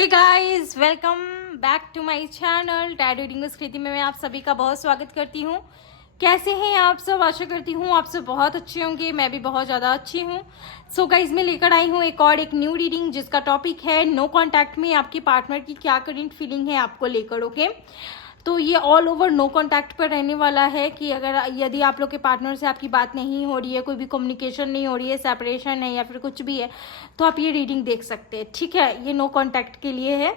Hey guys, welcome back to my channel टैडू reading Kriti में मैं आप सभी का बहुत स्वागत करती हूँ। कैसे हैं आप सब? आशा करती हूँ आप सब बहुत अच्छे होंगे। मैं भी बहुत ज़्यादा अच्छी हूँ। सो गाइस, मैं लेकर आई हूँ एक न्यू रीडिंग जिसका टॉपिक है नो कॉन्टैक्ट में आपकी पार्टनर की क्या करंट फीलिंग है आपको लेकर। ओके, तो ये ऑल ओवर नो कॉन्टैक्ट पर रहने वाला है कि अगर यदि आप लोग के पार्टनर से आपकी बात नहीं हो रही है, कोई भी कम्युनिकेशन नहीं हो रही है, सेपरेशन है या फिर कुछ भी है, तो आप ये रीडिंग देख सकते हैं। ठीक है, ये नो कॉन्टैक्ट के लिए है।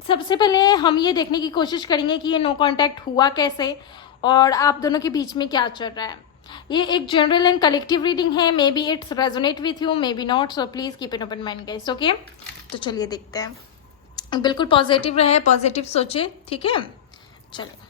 सबसे पहले हम ये देखने की कोशिश करेंगे कि ये नो कॉन्टैक्ट हुआ कैसे और आप दोनों के बीच में क्या चल रहा है। ये एक जनरल एंड कलेक्टिव रीडिंग है। May be it's resonate with you, may be not, so please keep it open mind guys. Okay, तो चलिए देखते हैं। बिल्कुल पॉजिटिव रहे, पॉजिटिव सोचे। ठीक है, चलिए।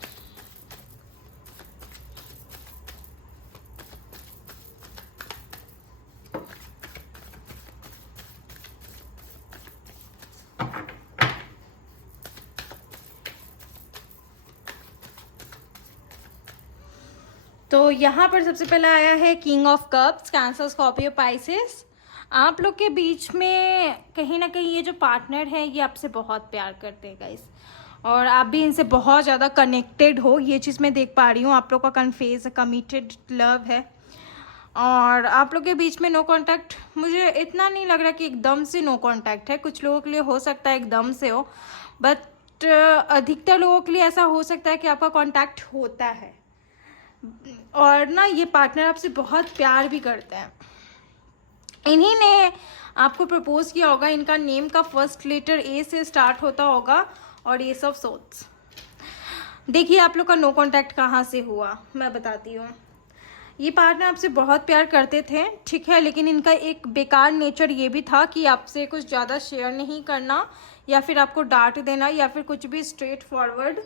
तो यहाँ पर सबसे पहला आया है king of cups, cancer, Scorpio, Pisces. आप लोग के बीच में कहीं ना कहीं ये जो पार्टनर है ये आपसे बहुत प्यार करते हैं गाइस, और आप भी इनसे बहुत ज़्यादा कनेक्टेड हो। ये चीज़ मैं देख पा रही हूँ। आप लोग का कन्फेस कमिटेड लव है और आप लोग के बीच में नो कांटेक्ट। मुझे इतना नहीं लग रहा कि एकदम से नो कांटेक्ट है। कुछ लोगों के लिए हो सकता है एकदम से हो, बट अधिकतर लोगों के लिए ऐसा हो सकता है कि आपका कांटेक्ट होता है। और ना, ये पार्टनर आपसे बहुत प्यार भी करते हैं। इन्हीं ने आपको प्रपोज किया होगा। इनका नेम का फर्स्ट लेटर ए से स्टार्ट होता होगा और एस ऑफ सोर्ड्स। देखिए आप लोग का नो कांटेक्ट कहाँ से हुआ, मैं बताती हूँ। ये पार्टनर आपसे बहुत प्यार करते थे, ठीक है, लेकिन इनका एक बेकार नेचर ये भी था कि आपसे कुछ ज़्यादा शेयर नहीं करना या फिर आपको डांट देना या फिर कुछ भी स्ट्रेट फॉरवर्ड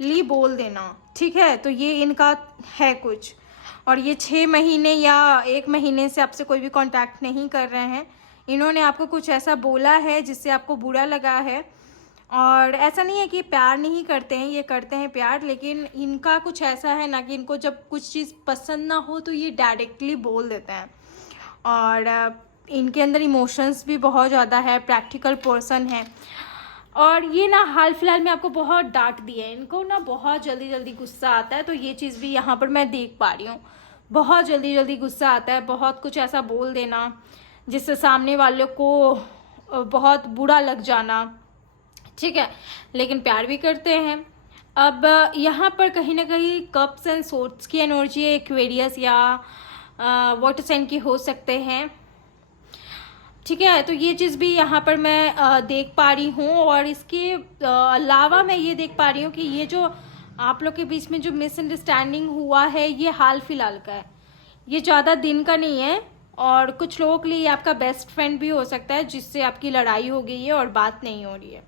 ली बोल देना। ठीक है, तो ये इनका है कुछ। और ये 6 महीने या 1 महीने से आपसे कोई भी कांटेक्ट नहीं कर रहे हैं। इन्होंने आपको कुछ ऐसा बोला है जिससे आपको बुरा लगा है। और ऐसा नहीं है कि प्यार नहीं करते हैं, ये करते हैं प्यार, लेकिन इनका कुछ ऐसा है ना कि इनको जब कुछ चीज़ पसंद ना हो तो ये डायरेक्टली बोल देते हैं। और इनके अंदर इमोशंस भी बहुत ज़्यादा है, प्रैक्टिकल पर्सन है। और ये ना हाल फिलहाल में आपको बहुत डांट दिया है। इनको ना बहुत जल्दी जल्दी गुस्सा आता है, तो ये चीज़ भी यहाँ पर मैं देख पा रही हूँ। बहुत जल्दी जल्दी गुस्सा आता है, बहुत कुछ ऐसा बोल देना जिससे सामने वाले को बहुत बुरा लग जाना। ठीक है, लेकिन प्यार भी करते हैं। अब यहाँ पर कहीं ना कहीं कप्स एंड सोर्ड्स की एनर्जी एक्वेरियस या वाटर साइन की हो सकते हैं। ठीक है, तो ये चीज़ भी यहाँ पर मैं देख पा रही हूँ। और इसके अलावा मैं ये देख पा रही हूँ कि ये जो आप लोग के बीच में जो मिसअंडरस्टैंडिंग हुआ है ये हाल फिलहाल का है, ये ज़्यादा दिन का नहीं है। और कुछ लोगों के लिए ये आपका बेस्ट फ्रेंड भी हो सकता है जिससे आपकी लड़ाई हो गई है और बात नहीं हो रही है।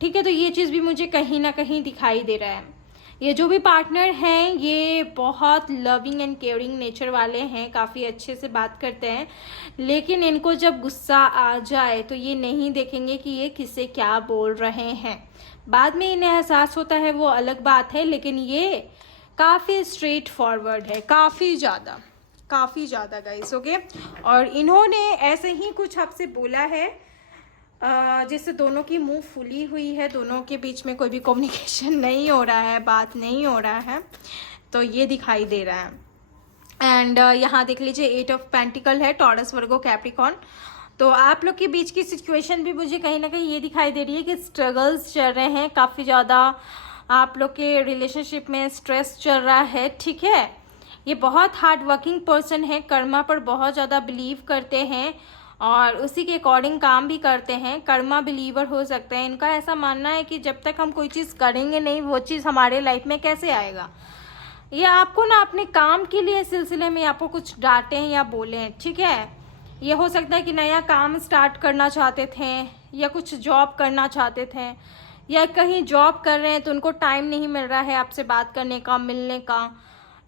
ठीक है, तो ये चीज़ भी मुझे कहीं ना कहीं दिखाई दे रहा है। ये जो भी पार्टनर हैं ये बहुत लविंग एंड केयरिंग नेचर वाले हैं, काफ़ी अच्छे से बात करते हैं, लेकिन इनको जब गुस्सा आ जाए तो ये नहीं देखेंगे कि ये किससे क्या बोल रहे हैं। बाद में इन्हें एहसास होता है वो अलग बात है, लेकिन ये काफ़ी स्ट्रेट फॉरवर्ड है, काफ़ी ज़्यादा गाइस। ओके, और इन्होंने ऐसे ही कुछ आपसे बोला है जिससे दोनों की मुंह फुली हुई है, दोनों के बीच में कोई भी कम्युनिकेशन नहीं हो रहा है, बात नहीं हो रहा है, तो ये दिखाई दे रहा है। एंड यहाँ देख लीजिए 8 ऑफ पेंटिकल है, टॉरस, वर्गो, कैप्रिकॉन। तो आप लोग के बीच की सिचुएशन भी मुझे कहीं ना कहीं ये दिखाई दे रही है कि स्ट्रगल्स चल रहे हैं काफ़ी ज़्यादा। आप लोग के रिलेशनशिप में स्ट्रेस चल रहा है। ठीक है, ये बहुत हार्ड वर्किंग पर्सन है, कर्मा पर बहुत ज़्यादा बिलीव करते हैं और उसी के अकॉर्डिंग काम भी करते हैं। कर्मा बिलीवर हो सकते हैं। इनका ऐसा मानना है कि जब तक हम कोई चीज़ करेंगे नहीं वो चीज़ हमारे लाइफ में कैसे आएगा। ये आपको ना अपने काम के लिए सिलसिले में आपको कुछ डांटे हैं या बोले हैं। ठीक है, ये हो सकता है कि नया काम स्टार्ट करना चाहते थे या कुछ जॉब करना चाहते थे या कहीं जॉब कर रहे हैं तो उनको टाइम नहीं मिल रहा है आपसे बात करने का, मिलने का,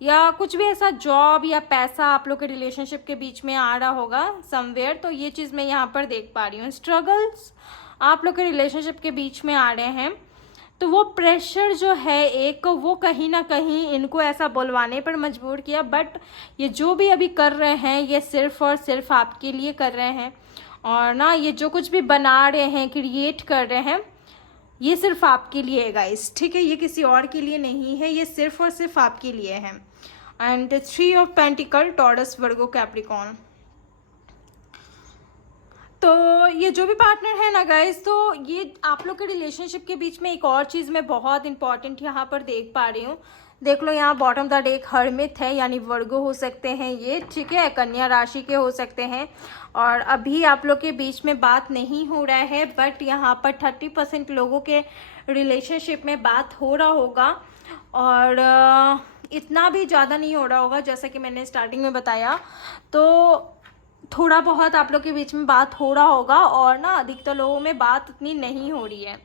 या कुछ भी ऐसा जॉब या पैसा आप लोग के रिलेशनशिप के बीच में आ रहा होगा समवेयर। तो ये चीज़ मैं यहाँ पर देख पा रही हूँ। स्ट्रगल्स आप लोग के रिलेशनशिप के बीच में आ रहे हैं, तो वो प्रेशर जो है एक, वो कहीं ना कहीं इनको ऐसा बुलवाने पर मजबूर किया। बट ये जो भी अभी कर रहे हैं ये सिर्फ और सिर्फ आपके लिए कर रहे हैं और ना ये जो कुछ भी बना रहे हैं, क्रिएट कर रहे हैं, ये सिर्फ आपके लिए है गाइस, ठीक है। ये किसी और के लिए नहीं है, ये सिर्फ और सिर्फ आपके लिए है। And 3 of pentacle, taurus, Virgo, Capricorn. तो ये जो भी पार्टनर है ना गाइस, तो ये आप लोग के रिलेशनशिप के बीच में एक और चीज़ मैं बहुत इंपॉर्टेंट यहाँ पर देख पा रही हूँ। देख लो यहाँ बॉटम द डेक हर्मिट है, यानी वर्गो हो सकते हैं ये, ठीक है, कन्या राशि के हो सकते हैं। और अभी आप लोग के बीच में बात नहीं हो रहा है, बट यहाँ पर 30% लोगों के रिलेशनशिप में बात हो रहा होगा। और इतना भी ज़्यादा नहीं हो रहा होगा, जैसा कि मैंने स्टार्टिंग में बताया। तो थोड़ा बहुत आप लोग के बीच में बात हो रहा होगा, और ना अधिकतर लोगों में बात उतनी नहीं हो रही है।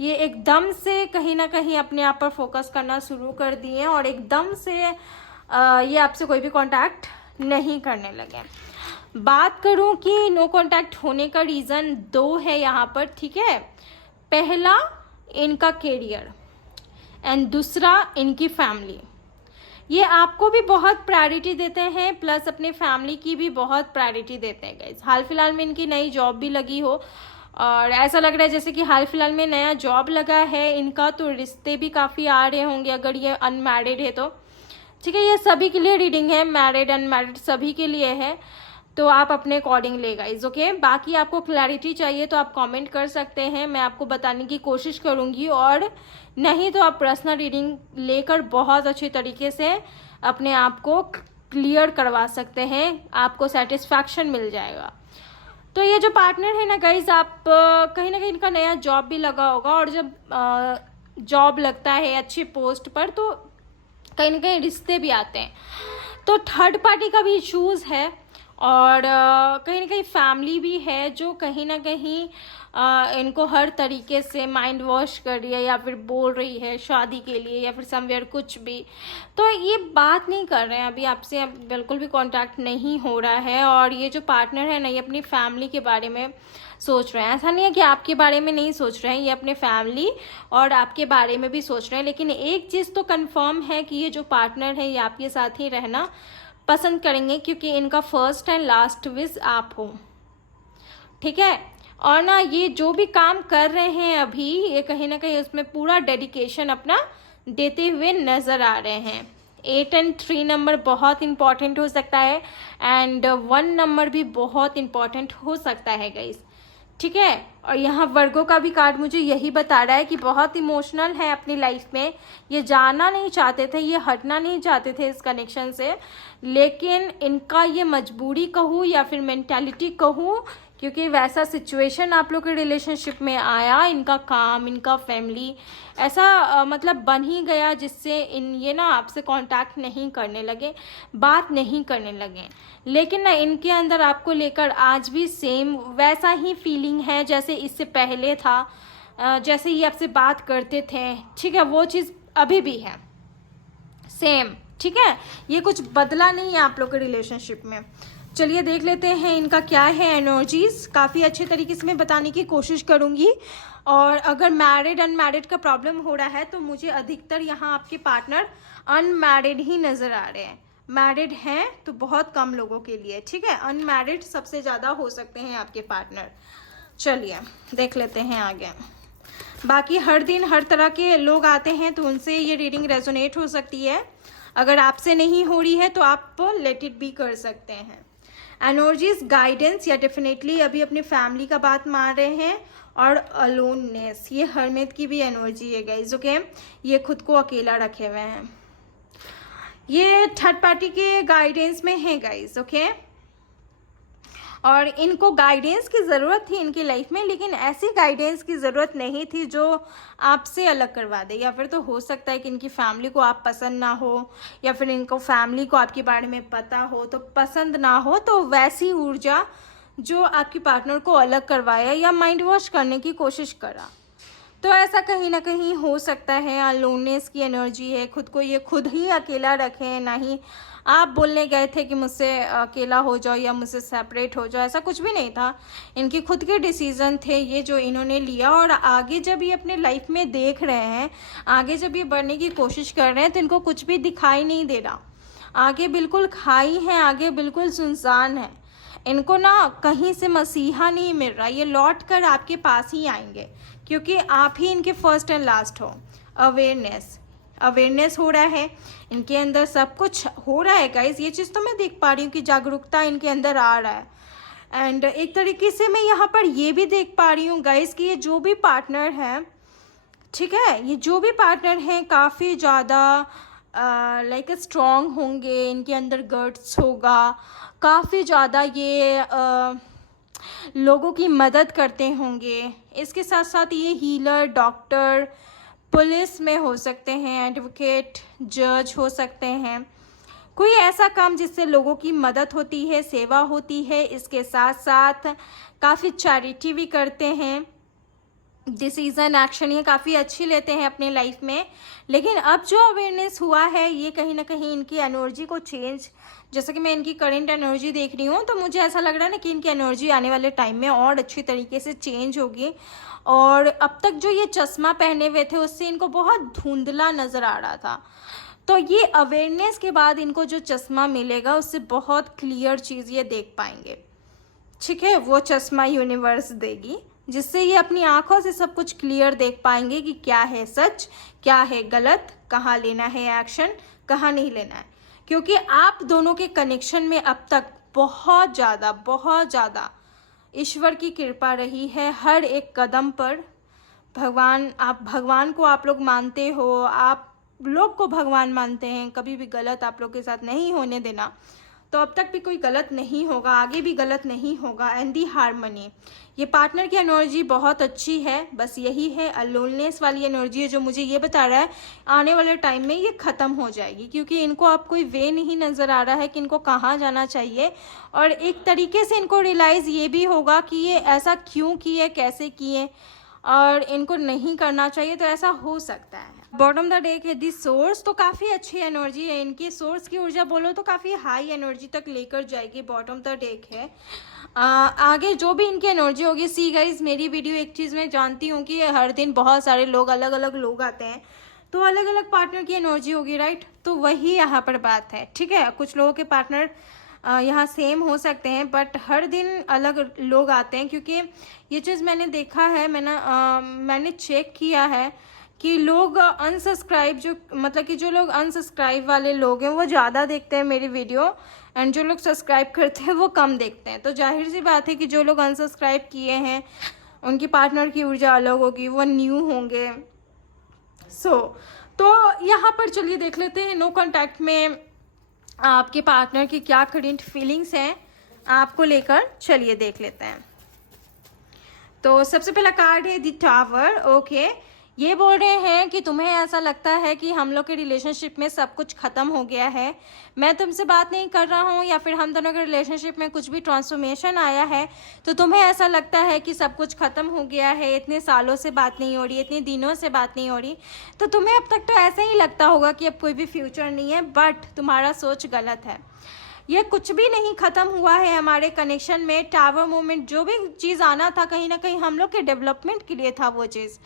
ये एकदम से कहीं ना कहीं अपने आप पर फोकस करना शुरू कर दिए, और एकदम से ये आपसे कोई भी कांटेक्ट नहीं करने लगे। बात करूं कि नो कांटेक्ट होने का रीज़न 2 है यहाँ पर, ठीक है। पहला इनका करियर, एंड दूसरा इनकी फैमिली। ये आपको भी बहुत प्रायोरिटी देते हैं, प्लस अपने फैमिली की भी बहुत प्रायोरिटी देते हैं गाइस। हाल फिलहाल में इनकी नई जॉब भी लगी हो, और ऐसा लग रहा है जैसे कि हाल फिलहाल में नया जॉब लगा है इनका, तो रिश्ते भी काफ़ी आ रहे होंगे अगर ये अनमैरिड है तो, ठीक है। ये सभी के लिए रीडिंग है, मैरिड अनमैरिड सभी के लिए है, तो आप अपने अकॉर्डिंग ले गाइस, ओके। बाकी आपको क्लैरिटी चाहिए तो आप कमेंट कर सकते हैं, मैं आपको बताने की कोशिश करूँगी, और नहीं तो आप पर्सनल रीडिंग लेकर बहुत अच्छे तरीके से अपने आप को क्लियर करवा सकते हैं, आपको सेटिस्फैक्शन मिल जाएगा। तो ये जो पार्टनर है ना गाइज, आप कहीं ना कहीं इनका नया जॉब भी लगा होगा, और जब जॉब लगता है अच्छी पोस्ट पर तो कहीं ना कहीं रिश्ते भी आते हैं। तो थर्ड पार्टी का भी इशूज़ है, और कहीं ना कहीं फैमिली भी है जो कहीं ना कहीं इनको हर तरीके से माइंड वॉश कर रही है, या फिर बोल रही है शादी के लिए, या फिर समवेयर कुछ भी। तो ये बात नहीं कर रहे हैं अभी आपसे, अब बिल्कुल भी कांटेक्ट नहीं हो रहा है। और ये जो पार्टनर है ना, ये अपनी फैमिली के बारे में सोच रहे हैं। ऐसा नहीं है कि आपके बारे में नहीं सोच रहे हैं, ये अपने फैमिली और आपके बारे में भी सोच रहे हैं। लेकिन एक चीज़ तो कंफर्म है कि ये जो पार्टनर है ये आपके साथ ही रहना पसंद करेंगे, क्योंकि इनका फर्स्ट एंड लास्ट विश आप हो, ठीक है। और ना ये जो भी काम कर रहे हैं अभी, ये कहीं ना कहीं उसमें पूरा डेडिकेशन अपना देते हुए नज़र आ रहे हैं। 8 एंड 3 नंबर बहुत इंपॉर्टेंट हो सकता है, एंड 1 नंबर भी बहुत इंपॉर्टेंट हो सकता है गाइस, ठीक है। और यहाँ वर्गो का भी कार्ड मुझे यही बता रहा है कि बहुत इमोशनल है अपनी लाइफ में, ये जाना नहीं चाहते थे, ये हटना नहीं चाहते थे इस कनेक्शन से, लेकिन इनका ये मजबूरी कहूँ या फिर मेंटालिटी कहूँ, क्योंकि वैसा सिचुएशन आप लोग के रिलेशनशिप में आया, इनका काम, इनका फैमिली ऐसा मतलब बन ही गया, जिससे ये ना आपसे कांटेक्ट नहीं करने लगे, बात नहीं करने लगे। लेकिन ना इनके अंदर आपको लेकर आज भी सेम वैसा ही फीलिंग है जैसे इससे पहले था, जैसे ये आपसे बात करते थे, ठीक है, वो चीज़ अभी भी है सेम, ठीक है। ये कुछ बदला नहीं है आप लोग के रिलेशनशिप में। चलिए देख लेते हैं इनका क्या है एनर्जीज, काफ़ी अच्छे तरीके से मैं बताने की कोशिश करूँगी। और अगर मैरिड अनमैरिड का प्रॉब्लम हो रहा है तो मुझे अधिकतर यहाँ आपके पार्टनर अनमैरिड ही नज़र आ रहे हैं। मैरिड हैं तो बहुत कम लोगों के लिए, ठीक है, अनमैरिड सबसे ज़्यादा हो सकते हैं आपके पार्टनर। चलिए देख लेते हैं आगे। बाकी हर दिन हर तरह के लोग आते हैं तो उनसे ये रीडिंग रेजोनेट हो सकती है। अगर आपसे नहीं हो रही है तो आप लेट इट बी कर सकते हैं। एनर्जीज गाइडेंस, या डेफिनेटली अभी अपनी फैमिली का बात मान रहे हैं। और अलोननेस, ये हरमित की भी एनर्जी है गाइज, ओके। ये खुद को अकेला रखे हुए हैं, ये थर्ड पार्टी के गाइडेंस में है गाइज, ओके। और इनको गाइडेंस की ज़रूरत थी इनकी लाइफ में, लेकिन ऐसी गाइडेंस की ज़रूरत नहीं थी जो आपसे अलग करवा दे। या फिर तो हो सकता है कि इनकी फैमिली को आप पसंद ना हो, या फिर इनको फैमिली को आपके बारे में पता हो तो पसंद ना हो, तो वैसी ऊर्जा जो आपके पार्टनर को अलग करवाया या माइंड वॉश करने की कोशिश करा, तो ऐसा कहीं ना कहीं हो सकता है। अलोननेस की एनर्जी है, खुद को ये खुद ही अकेला रखें, ना ही आप बोलने गए थे कि मुझसे अकेला हो जाओ या मुझसे सेपरेट हो जाओ, ऐसा कुछ भी नहीं था। इनके खुद के डिसीज़न थे ये जो इन्होंने लिया। और आगे जब ये अपने लाइफ में देख रहे हैं, आगे जब ये बढ़ने की कोशिश कर रहे हैं, तो इनको कुछ भी दिखाई नहीं दे रहा। आगे बिल्कुल खाई है, आगे बिल्कुल सुनसान है। इनको ना कहीं से मसीहा नहीं मिल रहा, ये लौट कर आपके पास ही आएंगे क्योंकि आप ही इनके फर्स्ट एंड लास्ट हो। अवेयरनेस हो रहा है इनके अंदर, सब कुछ हो रहा है गाइज। ये चीज़ तो मैं देख पा रही हूँ कि जागरूकता इनके अंदर आ रहा है। एंड एक तरीके से मैं यहाँ पर ये भी देख पा रही हूँ गाइज कि ये जो भी पार्टनर है, ठीक है, ये जो भी पार्टनर हैं काफ़ी ज़्यादा लाइक स्ट्रॉन्ग होंगे, इनके अंदर गट्स होगा, काफ़ी ज़्यादा ये लोगों की मदद करते होंगे। इसके साथ साथ ये हीलर, डॉक्टर, पुलिस में हो सकते हैं, एडवोकेट, जज हो सकते हैं। कोई ऐसा काम जिससे लोगों की मदद होती है, सेवा होती है। इसके साथ साथ काफ़ी चैरिटी भी करते हैं, डिसीज़न एक्शन ये काफ़ी अच्छी लेते हैं अपने लाइफ में। लेकिन अब जो अवेयरनेस हुआ है ये कहीं ना कहीं इनकी एनर्जी को चेंज, जैसे कि मैं इनकी करंट एनर्जी देख रही हूँ तो मुझे ऐसा लग रहा है ना कि इनकी एनर्जी आने वाले टाइम में और अच्छी तरीके से चेंज होगी। और अब तक जो ये चश्मा पहने हुए थे उससे इनको बहुत धुंधला नज़र आ रहा था, तो ये अवेयरनेस के बाद इनको जो चश्मा मिलेगा उससे बहुत क्लियर चीज़ ये देख पाएंगे, ठीक है। वो चश्मा यूनिवर्स देगी जिससे ये अपनी आंखों से सब कुछ क्लियर देख पाएंगे कि क्या है सच, क्या है गलत, कहाँ लेना है एक्शन, कहाँ नहीं लेना है। क्योंकि आप दोनों के कनेक्शन में अब तक बहुत ज़्यादा ईश्वर की कृपा रही है। हर एक कदम पर भगवान को आप लोग मानते हो, आप लोग को भगवान मानते हैं, कभी भी गलत आप लोग के साथ नहीं होने देना। तो अब तक भी कोई गलत नहीं होगा, आगे भी गलत नहीं होगा। एंड दी हारमनी, ये पार्टनर की एनर्जी बहुत अच्छी है। बस यही है अलोननेस वाली एनर्जी है जो मुझे ये बता रहा है आने वाले टाइम में ये ख़त्म हो जाएगी, क्योंकि इनको अब कोई वे नहीं नज़र आ रहा है कि इनको कहाँ जाना चाहिए। और एक तरीके से इनको रियलाइज़ ये भी होगा कि ये ऐसा क्यों किए, कैसे किए, और इनको नहीं करना चाहिए। तो ऐसा हो सकता है। बॉटम द डेक है दी सोर्स, तो काफ़ी अच्छी एनर्जी है इनकी। सोर्स की ऊर्जा बोलो तो काफ़ी हाई एनर्जी तक लेकर जाएगी। बॉटम द डेक है। आगे जो भी इनकी एनर्जी होगी, सी गाइज मेरी वीडियो एक चीज़ मैं जानती हूँ कि हर दिन बहुत सारे लोग, अलग अलग लोग आते हैं, तो अलग अलग पार्टनर की एनर्जी होगी, राइट। तो वही यहाँ पर बात है, ठीक है। कुछ लोगों के पार्टनर यहाँ सेम हो सकते हैं बट हर दिन अलग लोग आते हैं, क्योंकि ये चीज़ मैंने देखा है, मैंने चेक किया है कि लोग अनसब्सक्राइब, जो मतलब कि जो लोग अनसब्सक्राइब वाले लोग हैं वो ज़्यादा देखते हैं मेरी वीडियो, एंड जो लोग सब्सक्राइब करते हैं वो कम देखते हैं। तो जाहिर सी बात है कि जो लोग अनसब्सक्राइब किए हैं उनकी पार्टनर की ऊर्जा अलग होगी, वो न्यू होंगे। तो यहाँ पर चलिए देख लेते हैं नो कॉन्टैक्ट में आपके पार्टनर की क्या करंट फीलिंग्स हैं आपको लेकर। चलिए देख लेते हैं। तो सबसे पहला कार्ड है द टावर। ओके, ये बोल रहे हैं कि तुम्हें ऐसा लगता है कि हम लोग के रिलेशनशिप में सब कुछ ख़त्म हो गया है, मैं तुमसे बात नहीं कर रहा हूँ, या फिर हम दोनों के रिलेशनशिप में कुछ भी ट्रांसफॉर्मेशन आया है तो तुम्हें ऐसा लगता है कि सब कुछ ख़त्म हो गया है, इतने सालों से बात नहीं हो रही, इतने दिनों से बात नहीं हो रही, तो तुम्हें अब तक तो ऐसा ही लगता होगा कि अब कोई भी फ्यूचर नहीं है। बट तुम्हारा सोच गलत है, ये कुछ भी नहीं ख़त्म हुआ है हमारे कनेक्शन में। टावर मोमेंट, जो भी चीज़ आना था कहीं ना कहीं हम लोग के डेवलपमेंट के लिए था, वो चीज़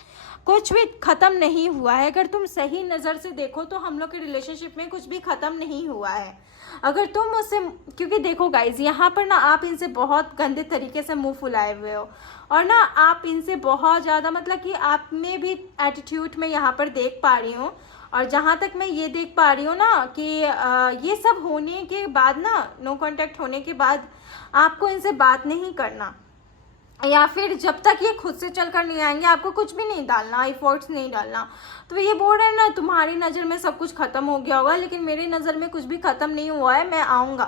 कुछ भी ख़त्म नहीं हुआ है। अगर तुम सही नज़र से देखो तो हम लोग के रिलेशनशिप में कुछ भी ख़त्म नहीं हुआ है। अगर तुम उससे, क्योंकि देखो गाइज यहाँ पर ना आप इनसे बहुत गंदे तरीके से मुंह फुलाए हुए हो, और ना आप इनसे बहुत ज़्यादा, मतलब कि आप में भी एटीट्यूड में यहाँ पर देख पा रही हूँ। और जहाँ तक मैं ये देख पा रही हूँ ना कि ये सब होने के बाद ना, नो कांटेक्ट होने के बाद आपको इनसे बात नहीं करना, या फिर जब तक ये खुद से चल कर नहीं आएंगे आपको कुछ भी नहीं डालना, एफर्ट्स नहीं डालना। तो ये बोल रहे हैं ना तुम्हारी नज़र में सब कुछ ख़त्म हो गया होगा, लेकिन मेरी नज़र में कुछ भी ख़त्म नहीं हुआ है। मैं आऊँगा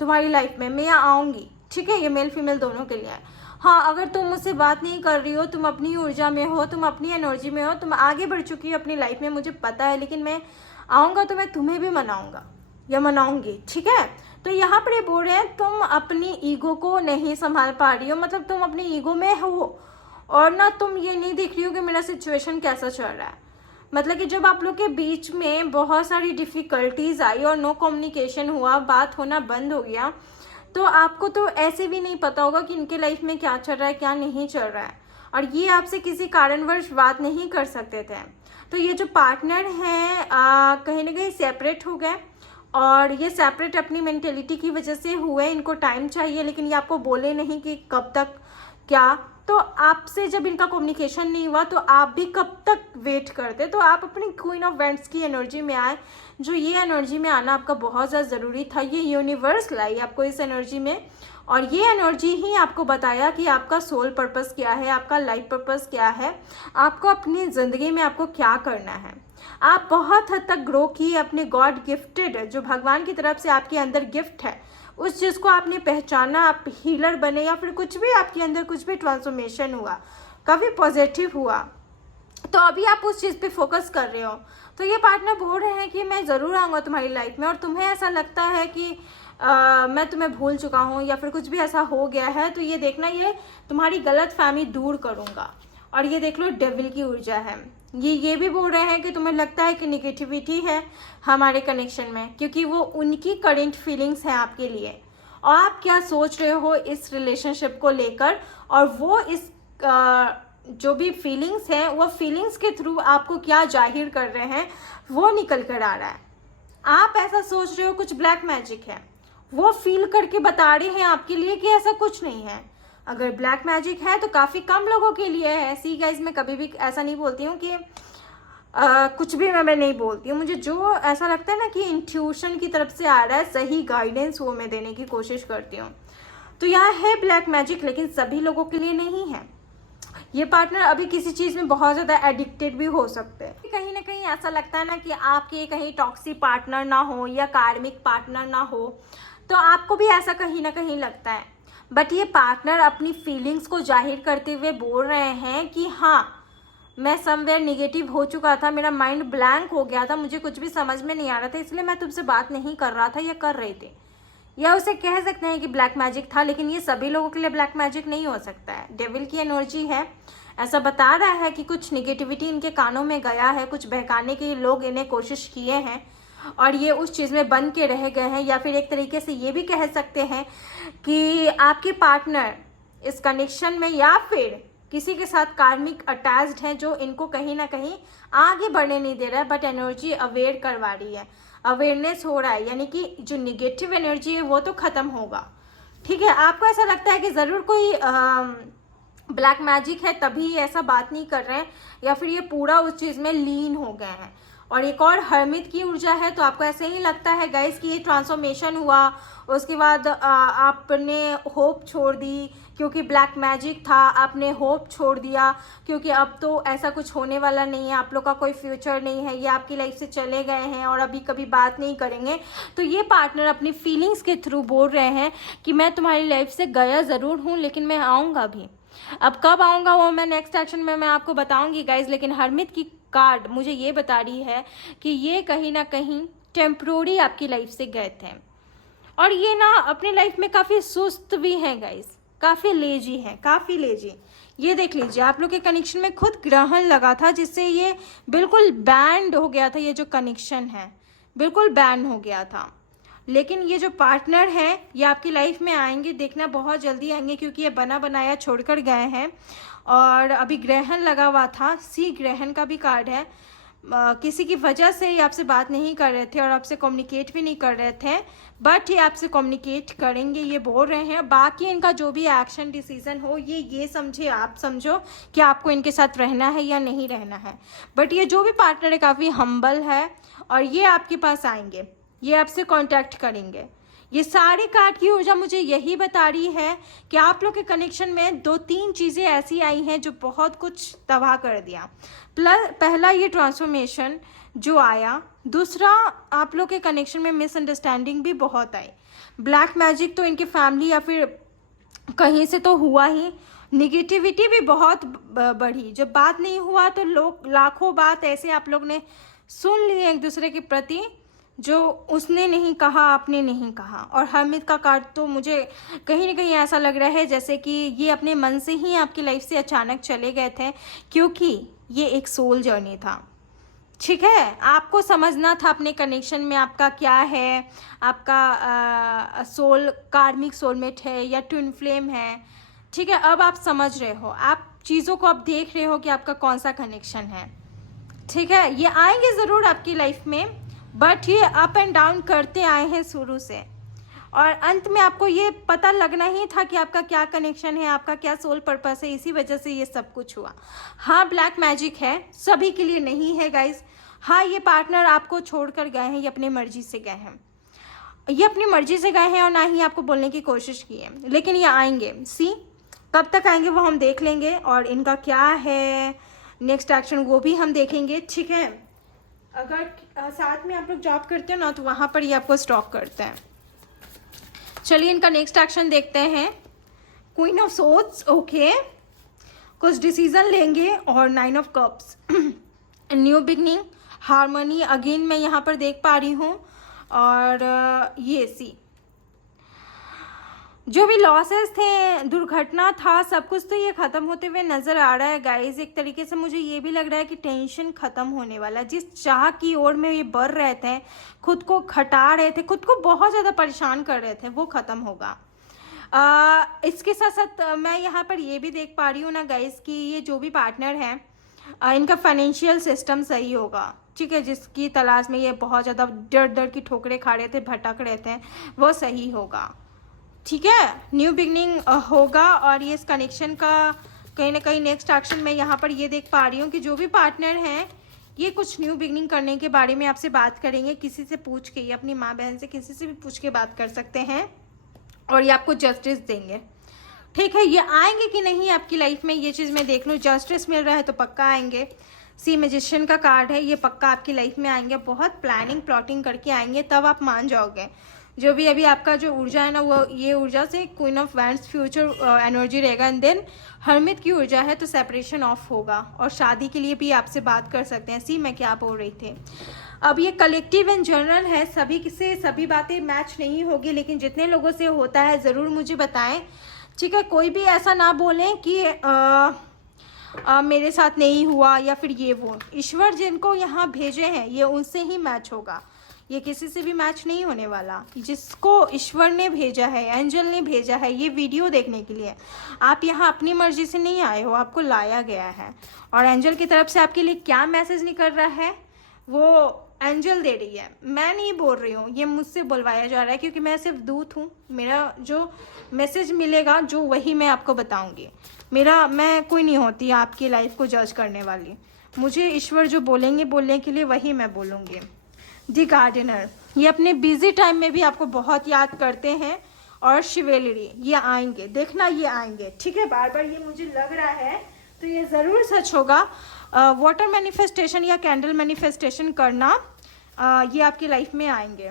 तुम्हारी लाइफ में, मैं आऊँगी, ठीक है। ये मेल फीमेल दोनों के लिए है। हाँ, अगर तुम मुझसे बात नहीं कर रही हो, तुम अपनी ऊर्जा में हो, तुम अपनी एनर्जी में हो, तुम आगे बढ़ चुकी हो अपनी लाइफ में, मुझे पता है, लेकिन मैं आऊँगा तो मैं तुम्हें भी मनाऊँगा या मनाऊँगी, ठीक है। तो यहाँ पर ये बोल रहे हैं तुम अपनी ईगो को नहीं संभाल पा रही हो, मतलब तुम अपनी ईगो में हो, और ना तुम ये नहीं देख रही हो कि मेरा सिचुएशन कैसा चल रहा है। मतलब कि जब आप लोग के बीच में बहुत सारी डिफ़िकल्टीज आई और नो कम्युनिकेशन हुआ, बात होना बंद हो गया, तो आपको तो ऐसे भी नहीं पता होगा कि इनके लाइफ में क्या चल रहा है, क्या नहीं चल रहा है, और ये आपसे किसी कारणवश बात नहीं कर सकते थे। तो ये जो पार्टनर हैं कहीं ना कहीं सेपरेट हो गए, और ये सेपरेट अपनी मेंटेलिटी की वजह से हुए, इनको टाइम चाहिए, लेकिन ये आपको बोले नहीं कि कब तक क्या। तो आपसे जब इनका कम्युनिकेशन नहीं हुआ तो आप भी कब तक वेट करते, तो आप अपनी क्वीन ऑफ वेंट्स की एनर्जी में आए, जो ये एनर्जी में आना आपका बहुत ज़्यादा ज़रूरी था। ये यूनिवर्स लाई आपको इस एनर्जी में, और ये एनर्जी ही आपको बताया कि आपका सोल पर्पस क्या है, आपका लाइफ पर्पस क्या है, आपको अपनी ज़िंदगी में आपको क्या करना है। आप बहुत हद तक ग्रो किए, अपने गॉड गिफ्टेड जो भगवान की तरफ से आपके अंदर गिफ्ट है उस चीज़ को आपने पहचाना, आप हीलर बने, या फिर कुछ भी आपके अंदर कुछ भी ट्रांसफॉर्मेशन हुआ, काफ़ी पॉजिटिव हुआ, तो अभी आप उस चीज़ पे फोकस कर रहे हो। तो ये पार्टनर बोल रहे हैं कि मैं ज़रूर आऊँगा तुम्हारी लाइफ में, और तुम्हें ऐसा लगता है कि मैं तुम्हें भूल चुका हूँ या फिर कुछ भी ऐसा हो गया है, तो ये देखना, ये तुम्हारी गलत फहमी दूर करूँगा। और ये देख लो डेविल की ऊर्जा है। ये भी बोल रहे हैं कि तुम्हें लगता है कि निगेटिविटी है हमारे कनेक्शन में, क्योंकि वो उनकी करेंट फीलिंग्स हैं आपके लिए, और आप क्या सोच रहे हो इस रिलेशनशिप को लेकर, और वो इस जो भी फीलिंग्स हैं वो फीलिंग्स के थ्रू आपको क्या जाहिर कर रहे हैं वो निकल कर आ रहा है। आप ऐसा सोच रहे हो कुछ ब्लैक मैजिक है, वो फील करके बता रहे हैं आपके लिए कि ऐसा कुछ नहीं है। अगर ब्लैक मैजिक है तो काफ़ी कम लोगों के लिए है। सी गाइज, मैं कभी भी ऐसा नहीं बोलती हूँ कि कुछ भी मैं नहीं बोलती हूँ। मुझे जो ऐसा लगता है ना कि इंट्यूशन की तरफ से आ रहा है, सही गाइडेंस वो मैं देने की कोशिश करती हूँ। तो यहाँ है ब्लैक मैजिक, लेकिन सभी लोगों के लिए नहीं है। ये पार्टनर अभी किसी चीज़ में बहुत ज़्यादा एडिक्टेड भी हो सकते हैं। कहीं ना कहीं ऐसा लगता है ना कि आपके कहीं टॉक्सिक पार्टनर ना हो या कार्मिक पार्टनर ना हो, तो आपको भी ऐसा कहीं ना कहीं लगता है। बट ये पार्टनर अपनी फीलिंग्स को जाहिर करते हुए बोल रहे हैं कि हाँ, मैं समवेयर निगेटिव हो चुका था, मेरा माइंड ब्लैंक हो गया था, मुझे कुछ भी समझ में नहीं आ रहा था, इसलिए मैं तुमसे बात नहीं कर रहा था या कर रहे थे। या उसे कह सकते हैं कि ब्लैक मैजिक था, लेकिन ये सभी लोगों के लिए ब्लैक मैजिक नहीं हो सकता है। डेविल की एनर्जी है, ऐसा बता रहा है कि कुछ निगेटिविटी इनके कानों में गया है, कुछ बहकाने के लोग इन्हें कोशिश किए हैं और ये उस चीज़ में बन के रह गए हैं। या फिर एक तरीके से ये भी कह सकते हैं कि आपके पार्टनर इस कनेक्शन में या फिर किसी के साथ कार्मिक अटैच्ड है, जो इनको कहीं ना कहीं आगे बढ़ने नहीं दे रहा है, बट एनर्जी अवेयर करवा रही है, अवेयरनेस हो रहा है, यानी कि जो निगेटिव एनर्जी है वो तो ख़त्म होगा। ठीक है, आपको ऐसा लगता है कि ज़रूर कोई ब्लैक मैजिक है तभी ऐसा बात नहीं कर रहे हैं, या फिर ये पूरा उस चीज़ में लीन हो गए हैं। और एक और हर्मिट की ऊर्जा है, तो आपको ऐसे ही लगता है गाइस कि ये ट्रांसफॉर्मेशन हुआ, उसके बाद आपने होप छोड़ दी क्योंकि ब्लैक मैजिक था, आपने होप छोड़ दिया क्योंकि अब तो ऐसा कुछ होने वाला नहीं है, आप लोग का कोई फ्यूचर नहीं है, ये आपकी लाइफ से चले गए हैं और अभी कभी बात नहीं करेंगे। तो ये पार्टनर अपनी फीलिंग्स के थ्रू बोल रहे हैं कि मैं तुम्हारी लाइफ से गया ज़रूर हूँ, लेकिन मैं आऊँगा भी। अब कब आऊँगा वो मैं नेक्स्ट एक्शन में मैं आपको बताऊँगी गाइज, लेकिन हर्मिट की कार्ड मुझे ये बता रही है कि ये कहीं ना कहीं टेम्प्रोरी आपकी लाइफ से गए थे, और ये ना अपनी लाइफ में काफ़ी सुस्त भी हैं गाइज, काफ़ी लेजी हैं, काफ़ी लेजी। ये देख लीजिए, आप लोग के कनेक्शन में खुद ग्रहण लगा था, जिससे ये बिल्कुल बैंड हो गया था, ये जो कनेक्शन है बिल्कुल बैंड हो गया था। लेकिन ये जो पार्टनर हैं ये आपकी लाइफ में आएंगे, देखना बहुत जल्दी आएंगे, क्योंकि ये बना बनाया छोड़कर गए हैं। और अभी ग्रहण लगा हुआ था, सी ग्रहण का भी कार्ड है। किसी की वजह से ये आपसे बात नहीं कर रहे थे और आपसे कम्युनिकेट भी नहीं कर रहे थे, बट ये आपसे कम्युनिकेट करेंगे, ये बोल रहे हैं। बाकी इनका जो भी एक्शन डिसीजन हो, ये समझे, आप समझो कि आपको इनके साथ रहना है या नहीं रहना है। बट ये जो भी पार्टनर है काफ़ी हम्बल है, और ये आपके पास आएंगे, ये आपसे कांटेक्ट करेंगे। ये सारी कार्ड की ऊर्जा मुझे यही बता रही है कि आप लोग के कनेक्शन में 2-3 चीज़ें ऐसी आई हैं जो बहुत कुछ तबाह कर दिया। पहला ये ट्रांसफॉर्मेशन जो आया, दूसरा आप लोग के कनेक्शन में मिसअंडरस्टैंडिंग भी बहुत आई। ब्लैक मैजिक तो इनकी फैमिली या फिर कहीं से तो हुआ ही, निगेटिविटी भी बहुत बढ़ी। जब बात नहीं हुआ तो लोग लाखों बात ऐसे आप लोग ने सुन लिए एक दूसरे के प्रति, जो उसने नहीं कहा, आपने नहीं कहा। और हर्मिट का कार्ड तो मुझे कहीं ना कहीं ऐसा लग रहा है जैसे कि ये अपने मन से ही आपकी लाइफ से अचानक चले गए थे, क्योंकि ये एक सोल जर्नी था। ठीक है, आपको समझना था अपने कनेक्शन में आपका क्या है, आपका सोल कार्मिक सोलमेट है या ट्विन फ्लेम है। ठीक है, अब आप समझ रहे हो, आप चीज़ों को अब देख रहे हो कि आपका कौन सा कनेक्शन है। ठीक है, ये आएंगे ज़रूर आपकी लाइफ में, बट ये अप एंड डाउन करते आए हैं शुरू से, और अंत में आपको ये पता लगना ही था कि आपका क्या कनेक्शन है, आपका क्या सोल पर्पस है, इसी वजह से ये सब कुछ हुआ। हाँ, ब्लैक मैजिक है, सभी के लिए नहीं है गाइज। हाँ, ये पार्टनर आपको छोड़कर गए हैं, ये अपनी मर्जी से गए हैं, ये अपनी मर्जी से गए हैं, और ना ही आपको बोलने की कोशिश की है, लेकिन ये आएंगे। सी कब तक आएंगे वो हम देख लेंगे, और इनका क्या है नेक्स्ट एक्शन वो भी हम देखेंगे, ठीक है। अगर साथ में आप लोग जॉब करते हो ना, तो वहाँ पर ये आपको स्टॉक करते हैं। चलिए इनका नेक्स्ट एक्शन देखते हैं। क्वीन ऑफ सोर्ड्स, ओके, कुछ डिसीजन लेंगे, और 9 of cups, new beginning, harmony again मैं यहाँ पर देख पा रही हूँ। और ये सी जो भी लॉसेस थे, दुर्घटना था, सब कुछ तो ये ख़त्म होते हुए नज़र आ रहा है गाइज। एक तरीके से मुझे ये भी लग रहा है कि टेंशन ख़त्म होने वाला है। जिस चाह की ओर में ये बढ़ रहे थे, खुद को खटा रहे थे, खुद को बहुत ज़्यादा परेशान कर रहे थे, वो ख़त्म होगा। इसके साथ साथ मैं यहाँ पर ये भी देख पा रही हूँ ना गाइज कि ये जो भी पार्टनर है, इनका फाइनेंशियल सिस्टम सही होगा, ठीक है। जिसकी तलाश में ये बहुत ज़्यादा डर की ठोकरें खा रहे थे, भटक रहे थे, वो सही होगा, ठीक है। न्यू बिगनिंग होगा, और ये इस कनेक्शन का कहीं ना कहीं नेक्स्ट एक्शन में यहाँ पर ये देख पा रही हूँ कि जो भी पार्टनर हैं ये कुछ न्यू बिगनिंग करने के बारे में आपसे बात करेंगे, किसी से पूछ के, ये अपनी माँ बहन से किसी से भी पूछ के बात कर सकते हैं, और ये आपको जस्टिस देंगे, ठीक है। ये आएंगे कि नहीं आपकी लाइफ में, ये चीज़ मैं देख लूँ। जस्टिस मिल रहा है तो पक्का आएंगे। सी मैजिशियन का कार्ड है, ये पक्का आपकी लाइफ में आएंगे, बहुत प्लानिंग प्लॉटिंग करके आएंगे, तब आप मान जाओगे। जो भी अभी आपका जो ऊर्जा है ना, वो ये ऊर्जा से queen of wands future energy रहेगा, एंड देन हर्मिट की ऊर्जा है, तो सेपरेशन ऑफ होगा, और शादी के लिए भी आपसे बात कर सकते हैं। सी मैं क्या बोल रही थी, अब ये कलेक्टिव एंड जनरल है, सभी से सभी बातें मैच नहीं होगी, लेकिन जितने लोगों से होता है ज़रूर मुझे बताएं, ठीक है। कोई भी ऐसा ना बोलें कि मेरे साथ नहीं हुआ या फिर ये वो। ईश्वर जिनको यहाँ भेजे हैं ये उनसे ही मैच होगा, ये किसी से भी मैच नहीं होने वाला। जिसको ईश्वर ने भेजा है, एंजल ने भेजा है ये वीडियो देखने के लिए, आप यहाँ अपनी मर्जी से नहीं आए हो, आपको लाया गया है, और एंजल की तरफ से आपके लिए क्या मैसेज निकल रहा है वो एंजल दे रही है, मैं नहीं बोल रही हूँ, ये मुझसे बुलवाया जा रहा है, क्योंकि मैं सिर्फ दूत हूँ। मेरा जो मैसेज मिलेगा जो वही मैं आपको बताऊँगी। मैं कोई नहीं होती आपकी लाइफ को जज करने वाली, मुझे ईश्वर जो बोलेंगे बोलने के लिए वही मैं बोलूँगी। दी गार्डनर, ये अपने बिजी टाइम में भी आपको बहुत याद करते हैं, और शिवेलरी ये आएंगे, देखना ये आएंगे, ठीक है। बार बार ये मुझे लग रहा है तो ये ज़रूर सच होगा। वाटर मैनिफेस्टेशन या कैंडल मैनिफेस्टेशन करना, ये आपकी लाइफ में आएंगे।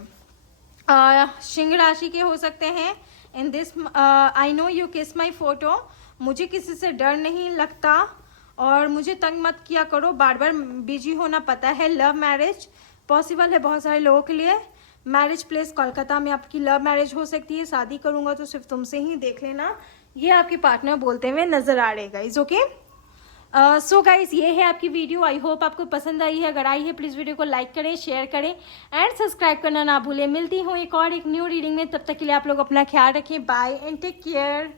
सिंह राशि के हो सकते हैं। In this I know you किस माई फोटो, मुझे किसी से डर नहीं लगता, और मुझे तंग मत किया करो, बार बार बिजी होना पता है। लव मैरिज पॉसिबल है बहुत सारे लोगों के लिए। मैरिज प्लेस कोलकाता में आपकी लव मैरिज हो सकती है, शादी करूंगा तो सिर्फ तुमसे ही, देख लेना। ये आपके पार्टनर बोलते हुए नजर आ रहे गाइज, ओके। सो गाइज ये है आपकी वीडियो, आई होप आपको पसंद आई है। अगर आई है प्लीज़ वीडियो को लाइक करें, शेयर करें, एंड सब्सक्राइब करना ना भूलें। मिलती हूँ एक और न्यू रीडिंग में, तब तक के लिए आप लोग अपना ख्याल रखें। Bye and take care.